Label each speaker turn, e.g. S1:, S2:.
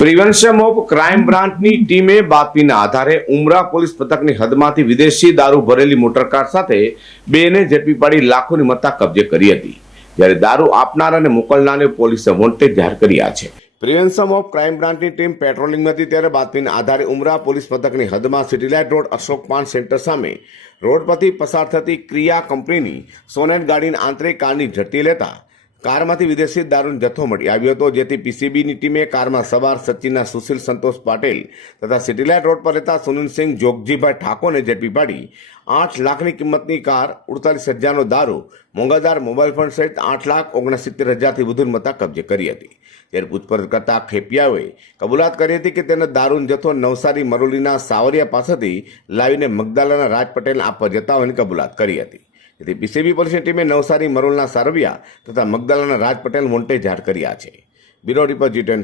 S1: Prevention of crime બ્રાન્ચની ટીમે બાતમીના આધારે ઉમરા પોલીસ પથકની હદમાંથી વિદેશી દારૂ ભરેલી મોટરકાર સાથે બેને ઝડપી પાડી લાખોની મત્તા કબજે કરી હતી. જ્યારે દારૂ આપનાર અને મોકલનારને પોલીસે વોન્ટેડ જાહેર કર્યા છે. પ્રિવેન્શન ઓફ ક્રાઇમ બ્રાન્ચની ટીમ પેટ્રોલિંગ હતી ત્યારે બાતમીના આધારે ઉમરા પોલીસ પથકની હદમાં City Light road Ashok Paan centre સામે રોડ પરથી પસાર થતી ક્રિયા કંપનીની સોનેટ ગાડીની આંતરિક કારની ઝડપી લેતા કારમાંથી વિદેશી દારૂનો જથ્થો મળી આવ્યો હતો, જેથી પીસીબીની ટીમે કારમાં સવાર સચિનના સુશીલ સંતોષ પાટેલ તથા સિટીલાઇટ રોડ પર રહેતા સુનિલસિંહ જોગજીભાઈ ઠાકોરને ઝડપી પાડી. આઠ લાખની કિંમતની કાર, ઉડતાલીસ હજારનો દારૂ મોંઘાદાર મોબાઈલ ફોન સહિત આઠ લાખ ઓગણસિત્તેર હજારથી વધુ મતા કબજે કરી હતી. ત્યારે પૂછપરછ કરતા ખેપિયાઓએ કબૂલાત કરી હતી કે તેને દારૂનો જથ્થો નવસારી મરોલીના સાવરિયા પાસેથી લાવીને મગદાલાના રાજ પટેલ આપવા જતા હોવાની કબૂલાત કરી હતી. તેથી બીસીબી પોલીસની ટીમે નવસારી, મરોલના સારવિયા તથા મગદાલાના રાજ પટેલ મોન્ટે જાહેર કર્યા છે. બ્યુરો રિપોર્ટ જી ટેન